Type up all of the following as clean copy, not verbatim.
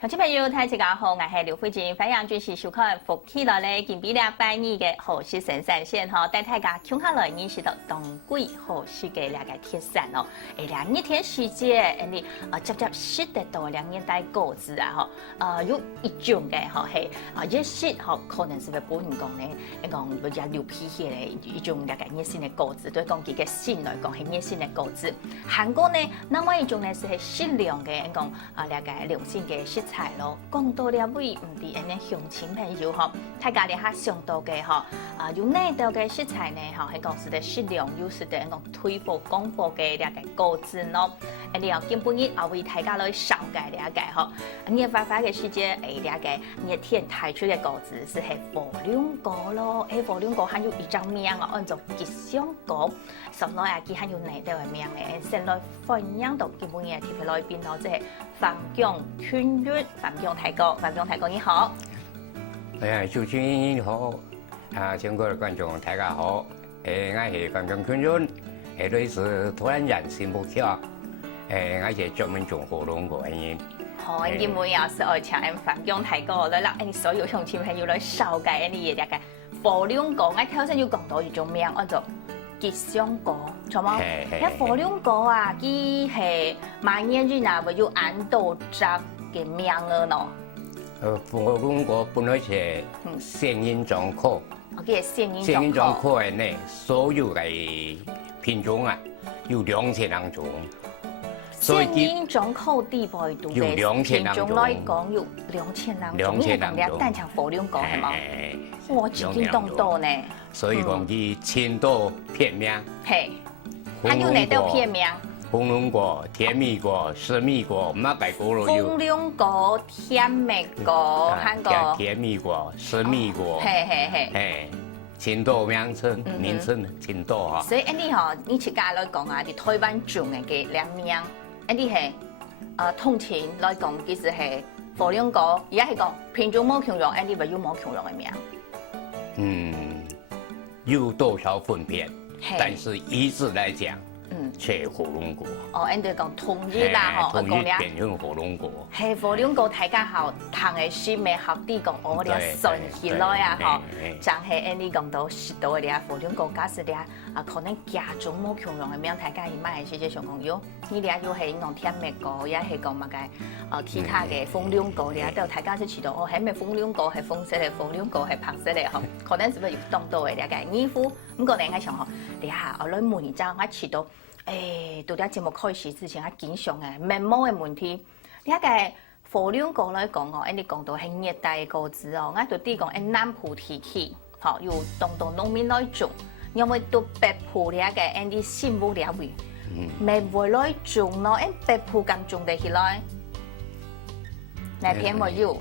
乡亲朋友，大家好，我是刘慧珍，欢迎继续收看福起来咧，今比两百年嘅河西神山线哈，带大家看下来认识到东贵河西嘅两个铁山哦。2天时间，你直接识得到2年代果子啊哈，有一种嘅哈系一识哈，可能是会保人讲咧，讲不只牛皮嘅咧一种两个热性嘅果子，对讲佢嘅性来讲系热性嘅果子。韩国呢，那么一种呢是适量嘅讲两个良性嘅食材咯。讲到了尾，唔伫安尼乡亲朋友吼，大家咧较上到嘅吼，有哪道嘅食材呢？吼，係講是得適量，又是得講推火廣火嘅兩個果子咯。你要今半日啊為大家來紹介兩個吼，你發發嘅時間兩個熱天提出嘅果子是係火龍果咯。火龍果還有一張名啊，按照吉祥果，所以啊，佢還有哪道嘅名咧？先來分享到今半日貼起來邊咯，即係范姜圈月范姜大哥，范姜大哥你好。主持人你好，全國的觀眾大家好，我係范姜圈月，類似突然間心不跳，我係專門種火龍果嘅人。好，今日也是愛請范姜大哥來讓所有鄉親朋友來紹介你嘅個火龍果，我頭先要講到一種名叫做吉祥果，錯嗎？一火龍果啊，佢係萬年人啊，會有安度雜嘅名嘅咯。火龍果本來是仙人掌科，仙人掌科嘅呢，所有嘅品種啊，有2000種。仙人掌科地位度嘅品種來講有2000種，你係講你單場火龍果係嘛？哇，真咁多呢！所以講佢千多片名。係，還有哪道片名？紅龍果、甜蜜果、絲蜜果，乜鬼果都有。紅龍果、甜蜜果，韓國。甜蜜果、絲蜜果。係。千多名稱千多哈。所以你吼，你自家來講啊，喺台灣種嘅兩名，你係通勤來講，其實係火龍果，而家係講品種冇強弱，你咪有冇強弱嘅名？有多少分別？但是一致來講。切火龍果人哋講統一啦，統一變成火龍果。係火龍果，大家好，糖嘅書咪學啲講，我哋順起來啊，嗬，就係你講到食到嘅啲火龍果，假使啲可能加種冇強用嘅名，大家要買嘅時節上講有，呢啲又係講甜蜜果，也係講乜嘅其他嘅火龍果，啲都大家都知道，係咪火龍果係紅色嘅，火龍果係白色嘅，嗬，可能是不是有當到嘅啲嘅衣服，咁個你喺上學，你下我來問一陣，我知道。到啲節目開始之前，經常嘅面膜嘅問題，你睇嘅火龍果來講哦，你講到係熱帶果子哦，我到啲講南部地區，好有當到農民來種，因為到北部啲嘅啲新物料位，未會來種咯，北部咁種得起來，那邊冇有，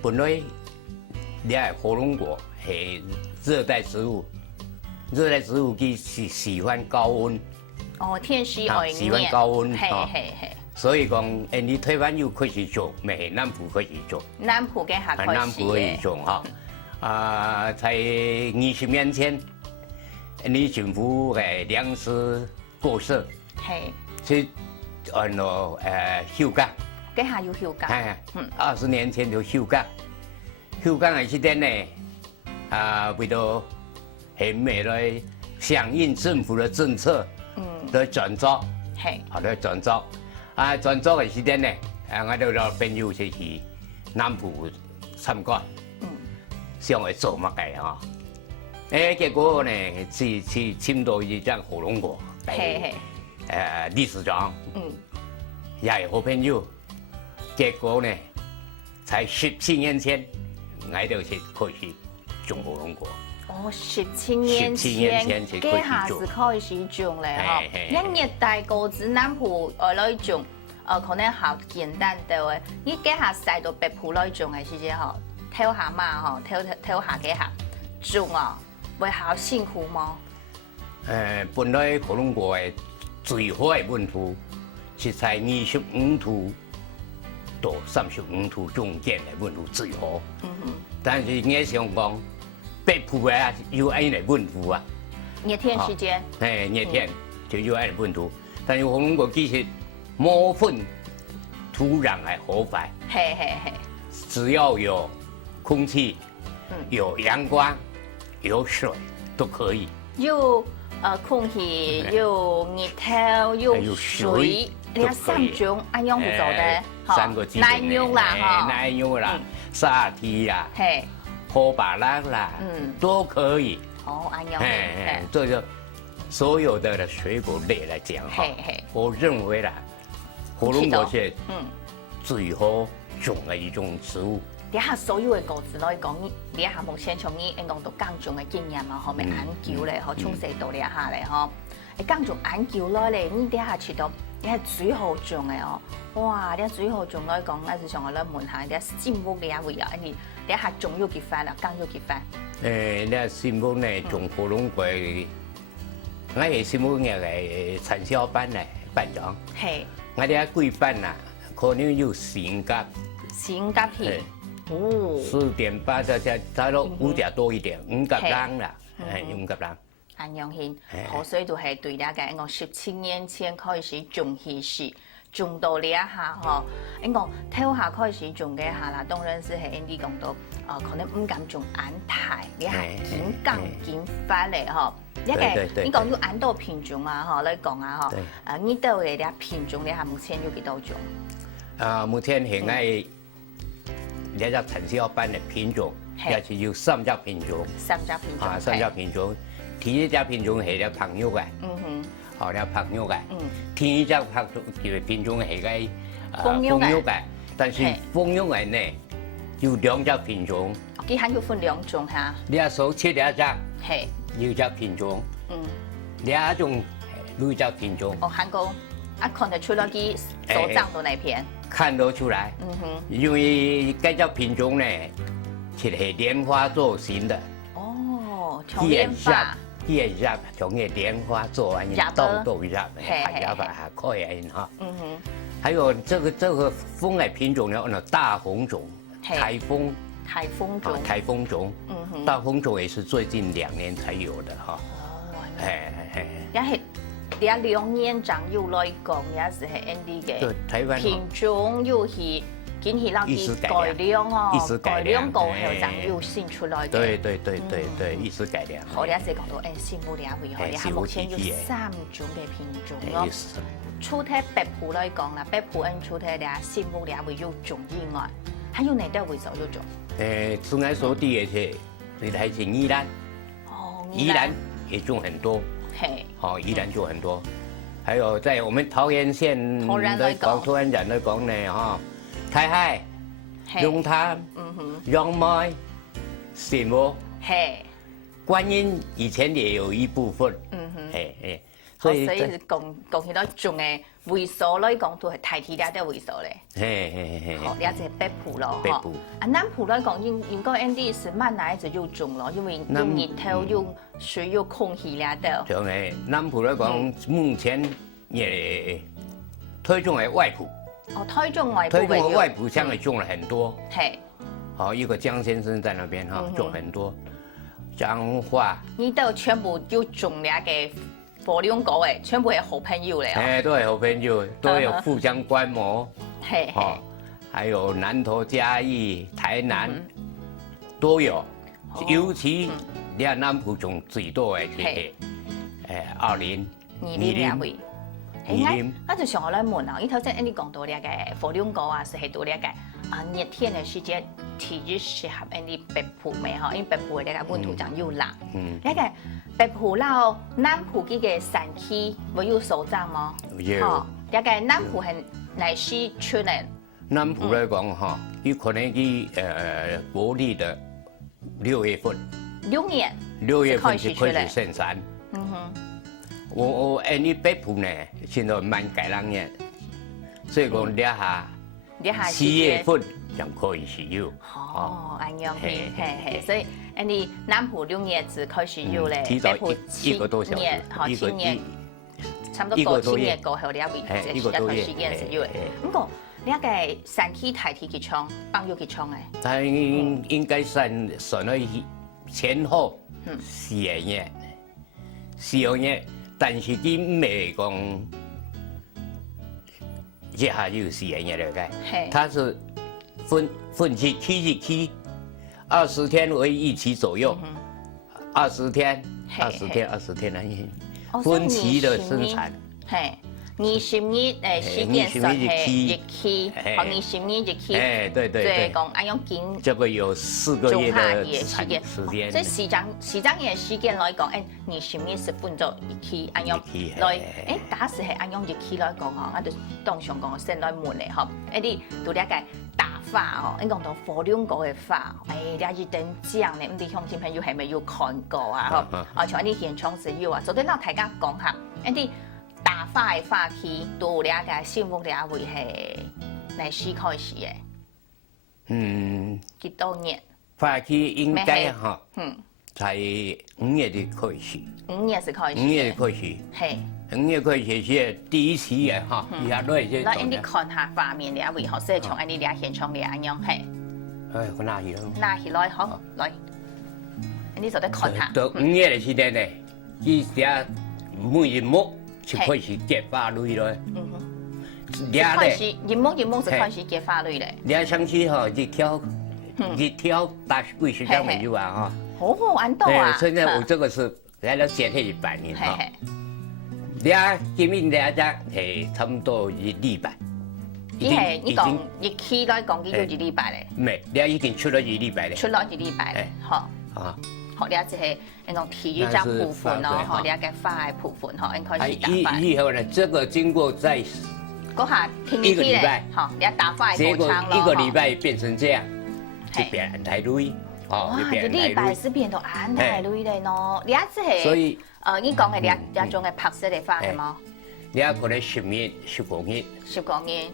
本來你係火龍果係熱帶植物。熱帶植物佢喜歡高溫，天時愛熱，喜歡高溫，係。所以講，你台灣又可以種，咪南部可以種。南部嘅下開始。南部可以種哈，在20年前，你政府嘅糧食過剩，係，去休假。幾下要休假？20年前就休假，休假嘅時間呢，為咗係咩來響應政府的政策，來轉作，來轉作，轉作嘅時間呢，我哋有朋友就去南部參觀，想去做乜嘅嚇？結果呢，去簽到一張火龍果，理事長，也係好朋友，結果呢，才17年前，我哋就開始種火龍果。17年前，幾下是開始種咧嗬。一熱帶果子南部來種，可能好簡單啲嘅。你幾下曬到北部來種嘅時節嗬，挑下嘛嗬，挑下幾下種啊，會好辛苦嗎？本來火龍果嘅最好嘅溫度是在25度到35度中間嘅溫度最好。但是我想講。北部啊，有安尼溫度啊，熱天時間，熱天就有安尼溫度，但是火龍果其實冇分土壤还活泛。嘿嘿嘿。只要有空气，有阳光，有水都可以。有空气，有日头，有水，你看三种安样去做的，三个基本。南用啦哈，南用啦，沙堤啦，嘿，火把浪啦，都可以。哦，安样。这个所有的水果类来讲哈，我认为啦，火龙果是最好种的一种植物。底下所有的果子来讲，底下目前从你应讲到耕种的经验嘛，后面研究咧，吼，从细到底下咧，吼，耕种研究来咧，你底下知道你系最好种的哦，哇，你最好种来讲，我是想我来问下，你新屋你也会啊，你底下种要几番啦，耕要几番？你新屋呢种火龍果，我係新屋嘅產銷班嚟班長，係，我哋貴班啦，可能要4甲，4甲皮。4.8差到5點多一點，5甲人啦，5甲人。安陽縣，河水都係對了解，我17年前開始種起時，種到呢一下嗬，我跳下開始種嘅下啦，當然是係 Andy 講到，可能唔敢種安泰，你係見更見法嚟嗬，一個你講要按多品種啊嗬，你講啊嗬，你到嘅啲品種你係目前有幾多種？目前現在。你只產銷班嘅品種，也是有3隻品種。3隻品種。3隻品種，第一隻品種係咧朋友嘅，好咧朋友嘅。第二隻品種係個蜂友嘅，但是蜂友嘅呢有2隻品種。佢還要分2種嚇。你手切2隻，係2隻品種。2種2隻品種。哦，韓國看得出來佢手掌到那邊。看得出來，因為這隻品種呢，是蓮花做型的。哦，從蓮花。從個蓮花做完，豆入，係吧？可以哈。還有這個蜂的品種呢，大紅種、台風種、台風種。大風種也是最近2年才有的哈。哦，你啊2年長又來講，也是係 Andy 嘅品種，又係見起讓佢改良哦，改良過後就又新出來嘅。對，一直改良。好，你一時講到新屋兩位嗬，你係目前有3種嘅品種咯。除咗北埔來講啦，北埔除咗你新屋兩位有種以外，還有哪啲為數有種？此外所地嘅係，你睇是宜蘭，宜蘭也種很多。好，宜蘭就很多，還有在我們桃園縣來講，桃園人來講呢，哈，台海、龍潭、楊梅、新屋，觀音以前也有一部分，所以講起到種嘅為數來講，都係大體啲為數咧。好，呢一隻北埔咯，北埔。南埔來講，應該 Andy 是蠻難一直有種咯，因為有日頭有水有空氣咧的。像誒南埔來講，目前也推種係外埔。哦，推種外埔。推種嘅外埔現在種了很多。係。好，一個江先生在那邊哈，種很多。彰化。呢度全部有種咧嘅。火龍果誒，全部係好朋友嚟都係好朋友，都有互相觀摩。還有南投、嘉義、台南都有，尤其你看南埔種最多嘅係二林、宜林。我就想我來問啊，你頭先你講到呢個火龍果啊，是係到呢個熱天嘅時節，其實適合你北埔咩？嗬，因為北埔嘅呢個溫度長又冷。呢個北埔到南埔嘅個山區會有收漲嗎？有。呢個南埔係哪時出呢？南埔來講哈，有可能佢國曆的6月份。6月份就開始生產。我你北埔呢，現在蠻改良嘅，所以講呢下4月份就可以使用。哦，安樣係，所以你南埔6月就開始有咧，北埔7年，7年，差唔多過7年過後，你會一段時間是有嘅。不過你個山區大體幾長，幫有幾長嘅？但應該算喺前後4月，但是佢唔係講这下就是演员了解嘿，它是分期期日期，20天为1期左右，20天，20天来分期的生产。嘿。20日誒時間算係日期，和20日日期，對，講按用緊。這個有4個月的時間。所以時長嘅時間來講，20日是分做日期，按用來假使係按用日期來講吼，我就當上講先來問咧吼，你讀了解打法吼，你講到火龍果嘅法，你一等獎咧，唔知鄉親朋友係咪有看過啊？吼，像啲現場是有啊，昨天我大家講下，啲。打發嘅發起，都了解項目了為係哪時開始嘅？幾多年？發起應該哈，才5月就開始。5月是開始。5月開始。係。5月開始是第一期嘅哈，以下都係即係。那你看下畫面了為何？是從你倆現場嚟安樣係？我拿去咯。拿起來好，來，你就得看下。到5月嘅時間呢，依啲每日木。就開始結花蕊咯。開始日暮是開始結花蕊咧。兩星期吼，日挑大幾時間沒有啊？哈。哦，安多啊。對，現在我這個是來了接替半年哈。今年兩隻係差唔多1禮拜。你講日期來講，幾多1禮拜咧？未，已經出咗1禮拜咧。出咗1禮拜咧，好。啊。學了就係那種體育這部分咯，學了解花嘅部分，學應開始打發。以後呢，這個經過再嗰下一個禮拜，好，你打發嘅過程咯。一個禮拜變成這樣，就變安泰蕊。哇，一禮拜是變到安泰蕊咧喏，你一即係，所以你講嘅一種嘅拍攝嘅花係冇？你可能10年、15年、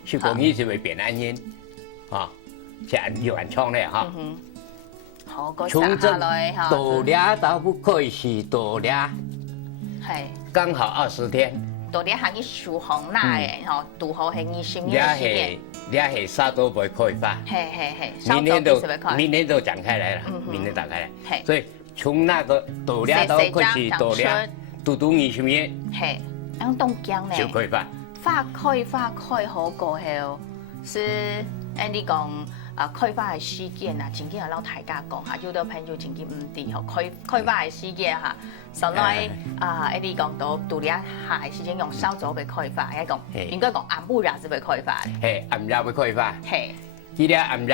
15年就會變安因，啊，即係有安創咧哈。從這到了到不開始到了，係剛好20天。到了係你樹紅那嘅，吼，拄好係20年時間。你係啥都會開花。係。明年都長開來了，明年長開來。係。所以從那個到了到開始到了，都20年。係。咁凍姜咧。就開花。花開好過後，是你講。開花嘅時間啊，前幾日撈大家講下，有啲朋友前幾唔知吼，開花嘅時間嚇，實來你講到到了下嘅時間用燒咗嘅開花，應該講暗部日就會開花。係暗日會開花。係。依啲暗日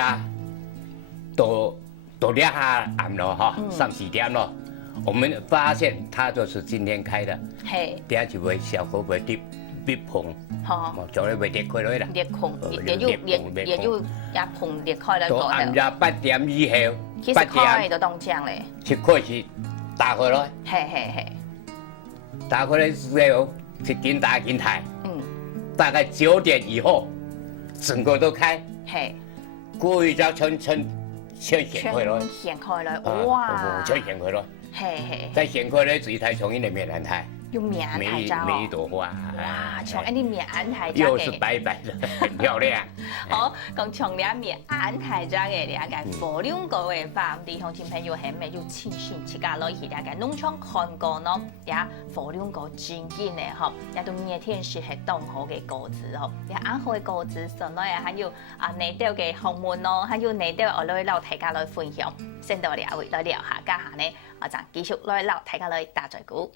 到了下暗咯哈，3、4點咯，我們發現它就是今天開的。係。第二就會小火會別碰。好，做咧會裂開來啦。裂要也碰裂開來過後。到暗日8點以後，8點就當將咧，就開始打開來。係。打開來之後，就見大見大。大概9點以後，整個都開。係。過去就全掀開來。掀開來，哇！全掀開來。係。再掀開來，自己睇從呢邊嚟睇。用棉安台膠每一朵花，哇！從啲棉安台膠又是白白的，很漂亮。好，講從啲棉安台膠嘅了解火龍果嘅花，啲鄉親朋友係咪要親身自家落去了解農場看過咯？也火龍果真緊嘅嗬，也都熱天時係當好嘅果子嗬，也啱好嘅果子上來還有內底嘅學問咯，還有內底我來撈大家來分享，先到了會來聊下家下呢，我就繼續來撈大家來打嘴鼓。